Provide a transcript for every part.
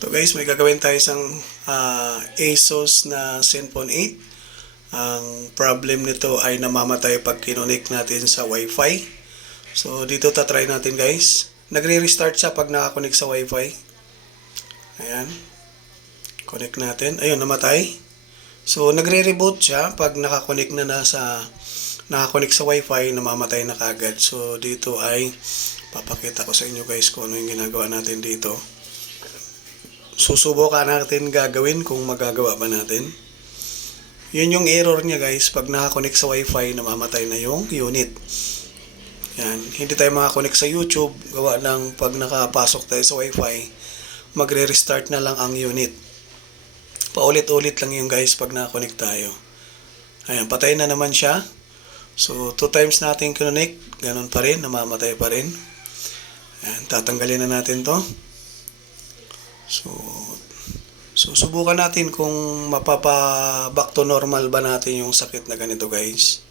So guys, may gagawin tayo isang ASUS na Zenfone 8. Ang problem nito ay namamatay pag kinonek natin sa Wi-Fi. So dito tatry natin guys. Nagre-restart siya pag nakakonek sa Wi-Fi. Ayan. Connect natin. Ayun, namatay. So nagre-reboot siya pag nakakonek nakakonek sa Wi-Fi, namamatay na kagad. So dito ay papakita ko sa inyo guys kung ano yung ginagawa natin dito. Susubukan natin gagawin kung magagawa ba natin. Yun yung error niya guys. Pag nakakonek sa Wi-Fi, namamatay na yung unit. Yan. Hindi tayo makakonek sa YouTube. Gawa ng pag nakapasok tayo sa Wi-Fi, magre-restart na lang ang unit. Paulit-ulit lang yung guys pag nakakonek tayo. Ayan, patay na naman siya. So, 2 times natin connect. Ganun pa rin. Namamatay pa rin. Ayan, tatanggalin na natin to. So subukan natin kung back to normal ba natin yung sakit na ganito guys.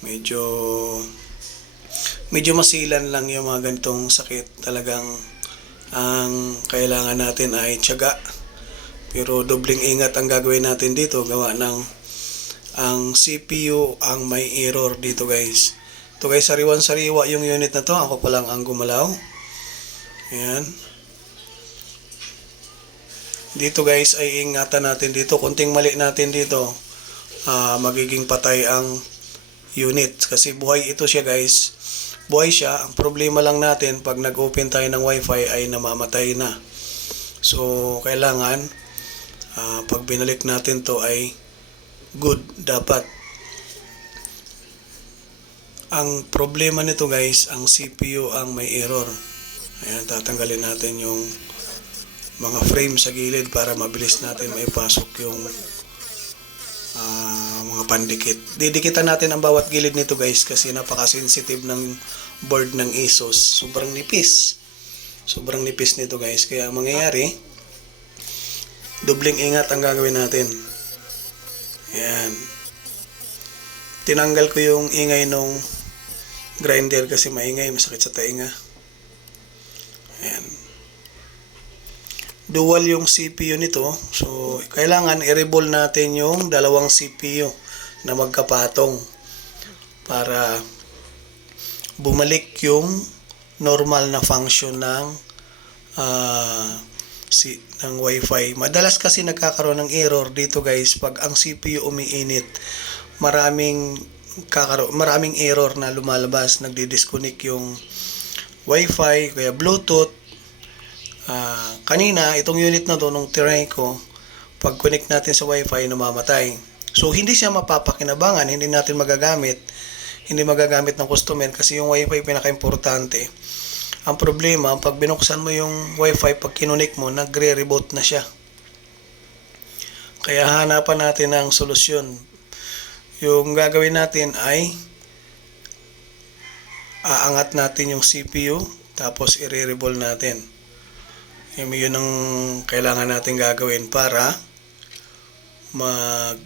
Medyo masilan lang yung mga ganitong sakit. Talagang ang kailangan natin ay tiyaga. Pero dobling ingat ang gagawin natin dito. Gawa ng ang CPU ang may error dito guys. Ito guys, sariwan-sariwa yung unit na to. Ako pa lang ang gumalaw. Ayan. Dito guys ay ingatan natin dito. Kunting mali natin dito, magiging patay ang unit. Kasi buhay ito siya guys. Buhay siya. Ang problema lang natin pag nag-open tayo ng Wi-Fi ay namamatay na. So kailangan pag binalik natin to ay good dapat. Ang problema nito guys, ang CPU ang may error. Ayan, tatanggalin natin yung mga frame sa gilid para mabilis natin maipasok yung mga pandikit. Didikitan natin ang bawat gilid nito guys kasi napaka-sensitive ng board ng ASUS. Sobrang nipis. Sobrang nipis nito guys. Kaya ang mangyayari, dobling ingat ang gagawin natin. Ayan. Tinanggal ko yung ingay nung grinder kasi maingay, masakit sa tainga. Ayan. Dual yung CPU nito. So, kailangan i-reball natin yung dalawang CPU na magkapatong para bumalik yung normal na function ng Wi-Fi. Madalas kasi nagkakaroon ng error dito guys pag ang CPU umiinit. Maraming error na lumalabas. Nagdi-disconnect yung Wi-Fi, kaya Bluetooth. Kanina, itong unit na to, nung tinry ko, pag connect natin sa Wi-Fi, namamatay. So, hindi siya mapapakinabangan, hindi natin magagamit. Hindi magagamit ng customer kasi yung Wi-Fi pinaka-importante. Ang problema, pag binuksan mo yung Wi-Fi, pag kinonect mo, nagre-reboot na siya. Kaya hanapan natin ng solusyon. Yung gagawin natin ay aangat natin yung CPU, tapos i-reball natin. Yun ang kailangan natin gagawin para magbalik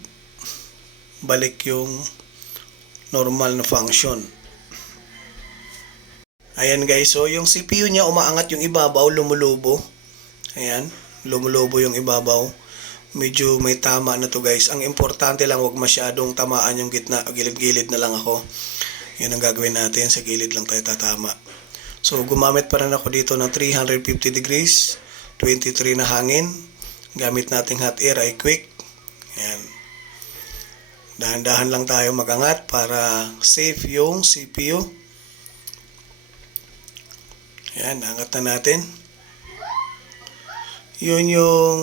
yung normal na function. Ayan guys, so yung CPU niya umaangat yung ibabaw, lumulubo. Ayan, lumulubo yung ibabaw. Medyo may tama na to guys. Ang importante lang, wag masyadong tamaan yung gitna, gilid-gilid na lang ako. Yun ang gagawin natin, sa gilid lang tayo tatama. So gumamit pa rin ako dito ng 350 degrees, 23 na hangin. Gamit nating hot air ay quick. Ayan. Dahan-dahan lang tayo magangat para safe yung CPU. Ayan, angat na natin. Yun yung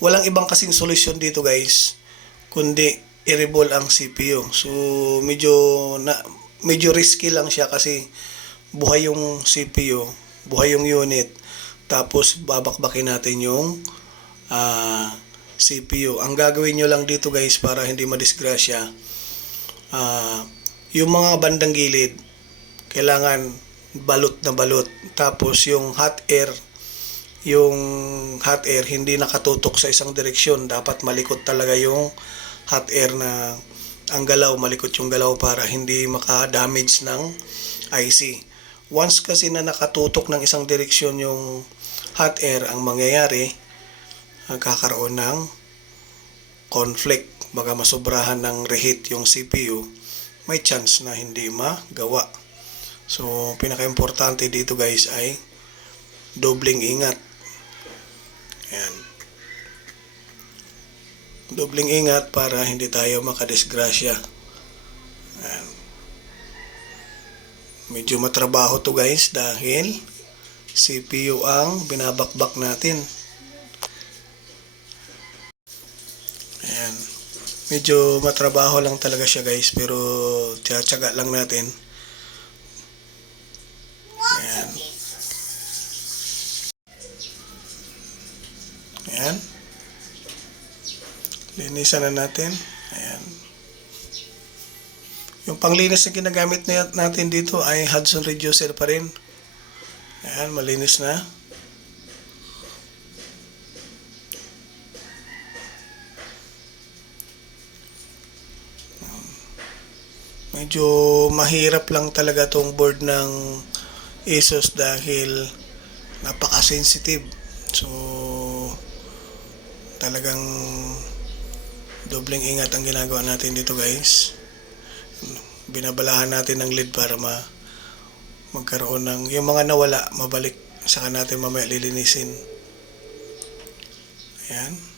walang ibang kasing solusyon dito guys, kundi i-reball ang CPU. So medyo risky lang siya kasi buhay yung CPU, buhay yung unit. Tapos babakbakin natin yung CPU. Ang gagawin nyo lang dito guys para hindi madisgrasya, yung mga bandang gilid kailangan balot na balot. Tapos yung hot air hindi nakatutok sa isang direksyon. Dapat malikot talaga yung hot air, na ang galaw, malikot yung galaw para hindi maka-damage ng IC. Once kasi na nakatutok ng isang direksyon yung hot air, ang mangyayari, kakaroon ng conflict. Baka masobrahan ng reheat yung CPU, may chance na hindi magawa. So, pinaka-importante dito guys ay dobling ingat. Ayan. Dobling ingat para hindi tayo makadisgrasya. Ayan. Medyo matrabaho to guys dahil CPU ang binabakbak natin. Ayan. Medyo matrabaho lang talaga siya guys, pero tiyaga lang natin. Ayan. Ayan. Linisan na natin. Ayan. Yung panglinis na ginagamit natin dito ay Hudson Reducer pa rin. Ayan, malinis na. Medyo mahirap lang talaga tong board ng ASUS dahil napaka-sensitive. So, talagang dobling ingat ang ginagawa natin dito guys. Binabalahan natin ng lid para magkaroon ng yung mga nawala, mabalik. Saka natin mamaya lilinisin. Ayan.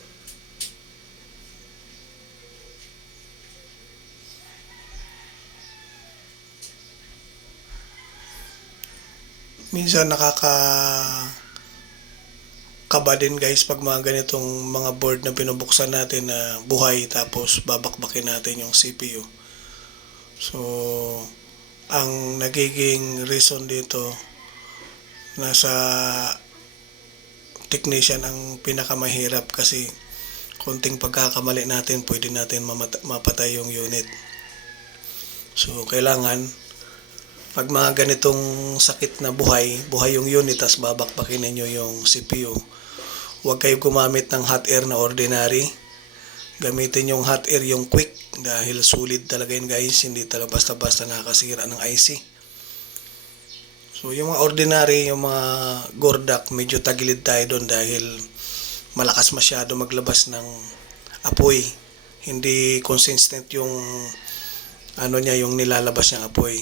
Minsan nakakakaba din guys pag mga ganitong mga board na binubuksan natin na buhay tapos babakbakin natin yung CPU. So, ang nagiging reason dito, nasa technician ang pinakamahirap kasi konting pagkakamali natin, pwede natin mapatay yung unit. So, kailangan pag mga ganitong sakit na buhay yung unit, tas babakbakin ninyo yung CPU, huwag kayo gumamit ng hot air na ordinary. Gamitin yung hot air, yung quick, dahil sulit talaga yun guys, hindi talaga basta-basta nakakasira ng IC. So yung mga ordinary, yung mga Gordak, medyo tagilid tayo doon dahil malakas masyado maglabas ng apoy. Hindi consistent yung yung nilalabas niyang apoy.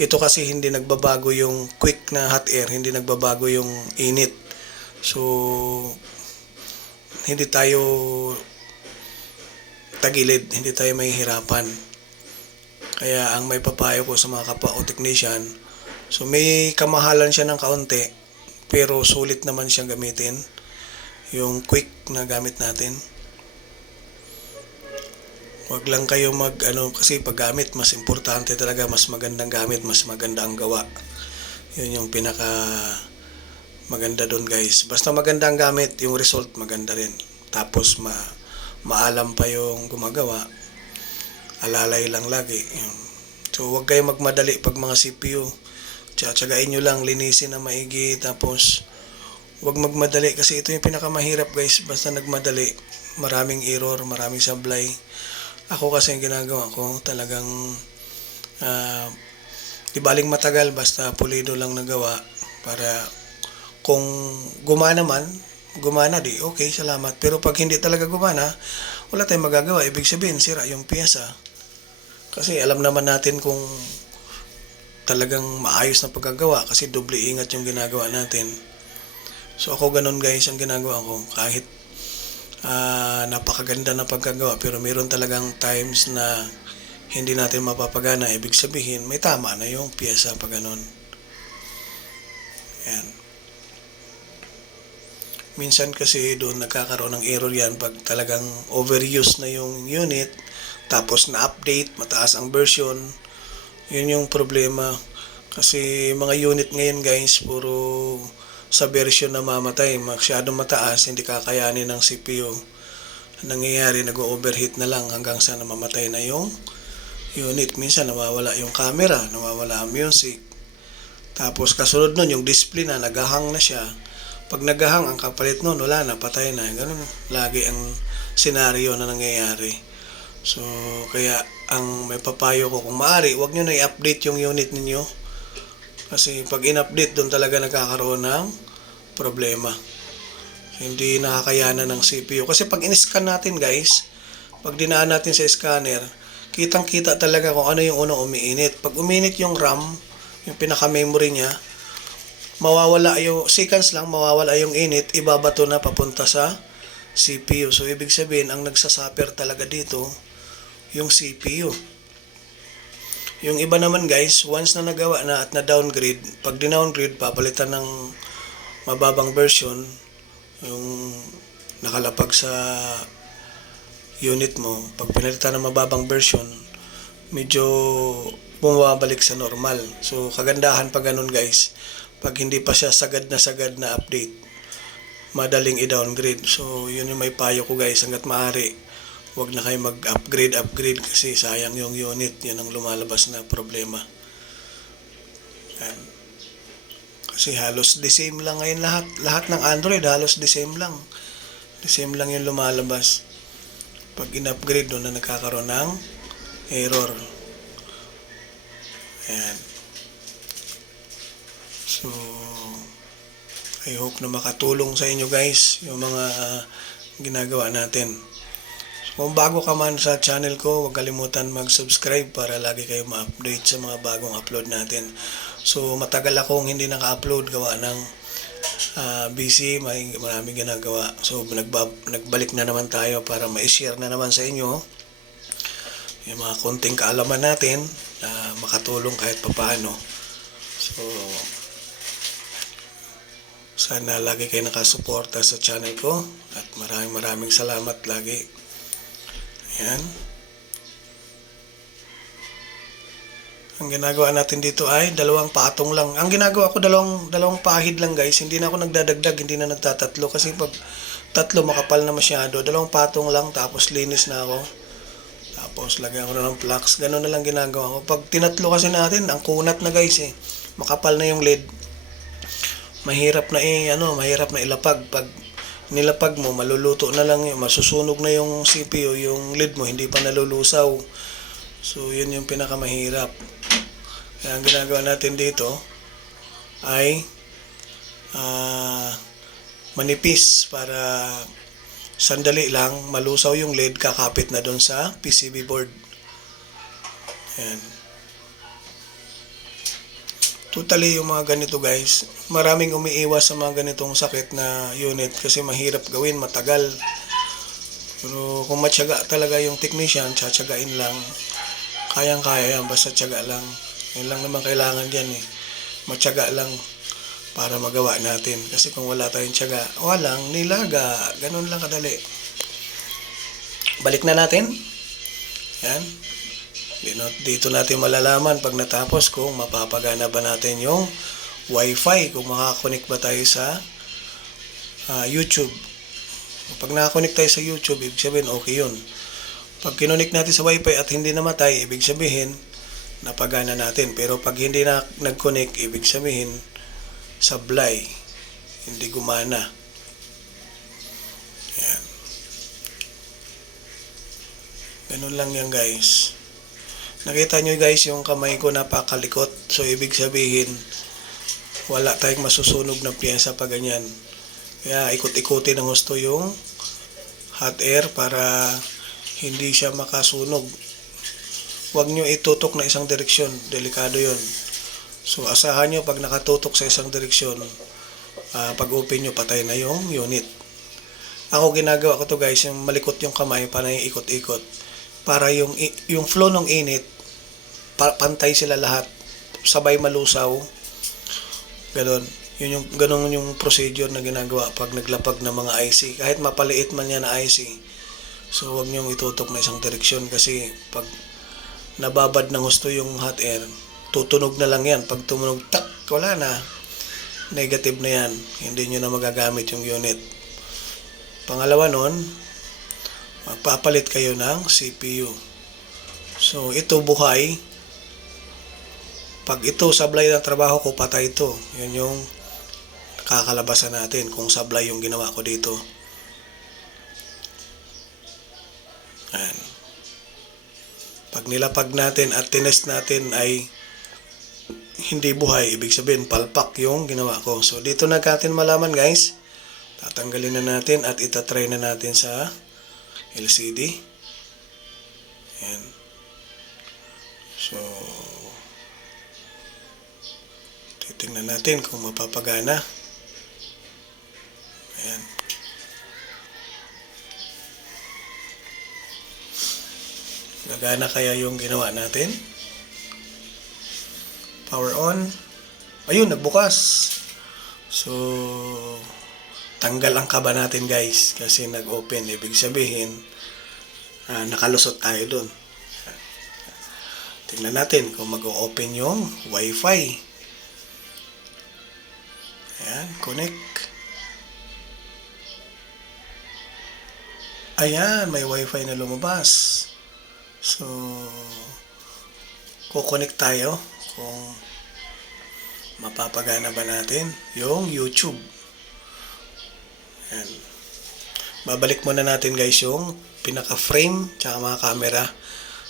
Ito kasi hindi nagbabago yung quick na hot air, hindi nagbabago yung init. So, hindi tayo tagilid, hindi tayo mahihirapan. Kaya ang may papayo ko sa mga kapwa ko technician, so may kamahalan siya ng kaunti, pero sulit naman siyang gamitin. Yung quick na gamit natin. Wag lang kayo kasi paggamit, mas importante talaga, mas magandang gamit, mas maganda ang gawa. Yun yung pinaka maganda doon guys. Basta maganda ang gamit, yung result maganda rin. Tapos maalam pa yung gumagawa. Alalay lang lagi. Yun. So wag kayo magmadali pag mga CPU. Tsagain nyo lang, linisin na maigi. Tapos wag magmadali kasi ito yung pinakamahirap guys. Basta nagmadali, maraming error, maraming sablay. Ako kasi yung ginagawa ko, talagang di baling matagal, basta pulido lang nagawa para kung gumana man, gumana di, okay, salamat. Pero pag hindi talaga gumana, wala tayong magagawa. Ibig sabihin, sira yung piyesa. Kasi alam naman natin kung talagang maayos na paggagawa kasi doble ingat yung ginagawa natin. So ako ganun guys ang ginagawa ko, kahit napakaganda na pagkagawa pero meron talagang times na hindi natin mapapagana. Ibig sabihin may tama na yung pyesa pag ganun. Yan. Minsan kasi doon nagkakaroon ng error yan pag talagang overuse na yung unit, tapos na-update, mataas ang version. Yun yung problema. Kasi mga unit ngayon guys, puro sa version na mamatay, masyadong mataas, hindi kakayanin ng CPU. Nangyayari, nag-overheat na lang hanggang sa namamatay na yung unit. Minsan nawawala yung camera, nawawala ang music. Tapos kasunod nun, yung display na, nagahang na siya. Pag nagahang, ang kapalit nun, wala na, patay na. Ganun lagi ang senaryo na nangyayari. So, kaya ang may papayo ko, kung maaari, huwag nyo na i-update yung unit ninyo. Kasi pag in-update, doon talaga nagkakaroon ng problema. Hindi nakakayanan ng CPU. Kasi pag in-scan natin guys, pag dinaan natin sa scanner, kitang-kita talaga kung ano yung unang umiinit. Pag uminit yung RAM, yung pinaka-memory niya, mawawala yung seconds lang, mawawala yung init, ibabato na papunta sa CPU. So ibig sabihin, ang nagsasuffer talaga dito yung CPU. Yung iba naman guys, once na nagawa na at na downgrade, pag dinowngrade, papalitan ng mababang version, yung nakalapag sa unit mo, pag pinalitan ng mababang version, medyo bumabalik sa normal. So kagandahan pa ganun guys, pag hindi pa siya sagad na update, madaling i-downgrade. So yun yung may payo ko guys, hanggat maaari wag na kayo mag-upgrade kasi sayang yung unit. Yan ang lumalabas na problema. Yan. Kasi halos the same lang ngayon lahat ng Android, halos the same lang yung lumalabas. Pag in-upgrade, doon na nagkakaroon ng error. Ayan. So I hope na makatulong sa inyo guys yung mga ginagawa natin. Kung bago ka man sa channel ko, huwag kalimutan mag-subscribe para lagi kayo ma-update sa mga bagong upload natin. So matagal akong hindi naka-upload, gawa ng busy, maraming ginagawa. So nagbalik na naman tayo para ma-share na naman sa inyo yung mga konting kaalaman natin na makatulong kahit papaano. So sana lagi kayo nakasuporta sa channel ko at maraming salamat lagi. Ayan. Ang ginagawa natin dito ay dalawang patong lang. Ang ginagawa ko dalawang pahid lang guys. Hindi na ako nagdadagdag, hindi na nagtatatlo. Kasi pag tatlo makapal na masyado. Dalawang patong lang tapos linis na ako. Tapos lagyan ko na ng flux. Ganun na lang ginagawa ko. Pag tinatlo kasi natin, ang kunat na guys eh. Makapal na yung lid. Mahirap na ilapag. Pag nilapag mo, maluluto na lang yun, masusunog na yung CPU, yung lid mo, hindi pa nalulusaw. So, yun yung pinakamahirap. Kaya ang ginagawa natin dito ay manipis para sandali lang, malusaw yung lid, kakapit na doon sa PCB board. Ayan. Totally yung mga ganito guys, maraming umiiwas sa mga ganitong sakit na unit kasi mahirap gawin, matagal. Pero kung matyaga talaga yung technician, tsatsagain lang. Kayang-kaya yan, basta tyaga lang. Yan lang naman kailangan dyan eh. Matyaga lang para magawa natin. Kasi kung wala tayong tyaga, walang nilaga. Ganun lang kadali. Balik na natin. Yan. Dito natin malalaman pag natapos kung mapapagana ba natin yung Wi-Fi, kung makakonect ba tayo sa YouTube. Pag nakakonect tayo sa YouTube, ibig sabihin okay yun. Pag kinonect natin sa Wi-Fi at hindi namatay, ibig sabihin napagana natin. Pero pag hindi na nag-connect, ibig sabihin sablay, hindi gumana. Yan. Ganun lang yan guys. Nakita nyo guys yung kamay ko napakalikot. So ibig sabihin wala tayong masusunog na piyesa pa ganyan. Kaya ikot-ikutin ng gusto yung hot air para hindi siya makasunog. Huwag nyo itutok na isang direksyon. Delikado yon. So asahan nyo pag nakatutok sa isang direksyon, pag open nyo patay na yung unit. Ako ginagawa ko to guys, yung malikot yung kamay para yung ikot-ikot. Para yung flow ng init, pantay sila lahat, sabay malusaw. Ganun yung procedure na ginagawa pag naglapag ng mga IC. Kahit mapaliit man yan na IC. So huwag niyong itutok na isang direksyon kasi pag nababad ng gusto yung hot air, tutunog na lang yan. Pag tumunog, tak, wala na. Negative na yan. Hindi nyo na magagamit yung unit. Pangalawa nun, magpapalit kayo ng CPU. So ito buhay. Pag ito sablay ng trabaho ko, patay ito. Yun yung kakalabasan natin kung sablay yung ginawa ko dito. Ayan. Pag nilapag natin at tinest natin ay hindi buhay, ibig sabihin palpak yung ginawa ko. So dito na natin malaman guys. Tatanggalin na natin at itatry na natin sa LCD. Ayan. So titingnan natin kung mapapagana. Ayan. Gagana kaya yung ginawa natin? Power on. Ayun, nagbukas. So, tanggal ang kaba natin guys kasi nag-open. Ibig sabihin, nakalusot tayo dun. Tingnan natin kung mag-open yung Wi-Fi. Ayan, connect. Ayan, may Wi-Fi na lumabas. So, kukonek tayo kung mapapagana ba natin yung YouTube. Ayan. Babalik muna natin guys yung pinaka-frame tsaka mga camera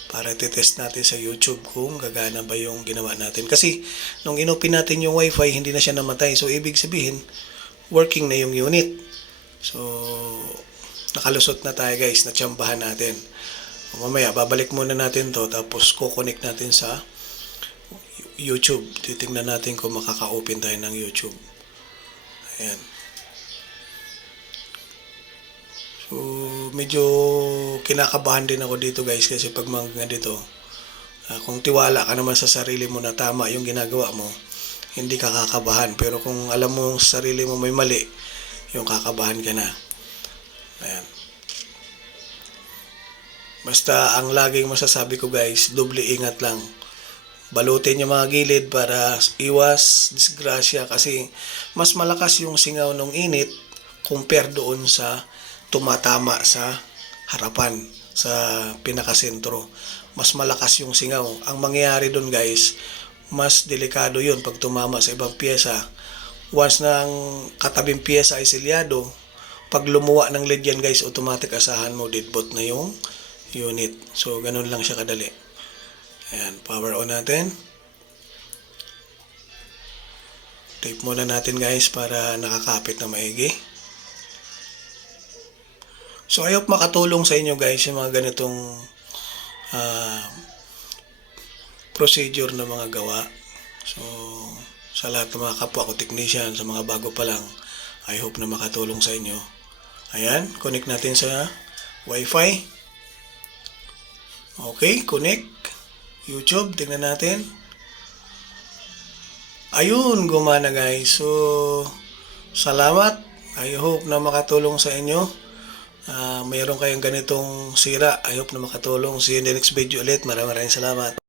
para titest natin sa YouTube kung gagana ba yung ginawa natin. Kasi nung inopen natin yung Wi-Fi, hindi na siya namatay. So, ibig sabihin, working na yung unit. So, nakalusot na tayo guys, natsambahan natin. Mamaya, babalik muna natin to tapos kukonek natin sa YouTube. Titingnan natin kung makaka-open tayo ng YouTube. Ayan. So, medyo kinakabahan din ako dito guys kasi pag mga dito, kung tiwala ka naman sa sarili mo na tama yung ginagawa mo, hindi ka kakabahan. Pero kung alam mo sa sarili mo may mali, yung kakabahan ka na. Ayan. Basta ang laging masasabi ko guys, doble ingat lang. Balutin yung mga gilid para iwas disgrasya kasi mas malakas yung singaw ng init compare doon sa tumatama sa harapan, sa pinakasentro. Mas malakas yung singaw. Ang mangyayari doon guys, mas delikado yun pag tumama sa ibang pyesa. Once na ang katabing pyesa ay silyado, pag lumuwa ng lead yan guys, automatic asahan mo deadbolt na yung unit. So, ganun lang siya kadali. Ayan, power on natin. Tape muna natin guys para nakakapit na maigi. So, I hope makatulong sa inyo guys yung mga ganitong procedure na mga gawa. So, sa lahat ng mga kapwa ko technician, sa mga bago pa lang, I hope na makatulong sa inyo. Ayan, connect natin sa Wi-Fi. Okay, connect. YouTube, tingnan natin. Ayun, gumana guys. So, salamat. I hope na makatulong sa inyo. Mayroon kayong ganitong sira. I hope na makatulong. See you in the next video ulit. Maraming salamat.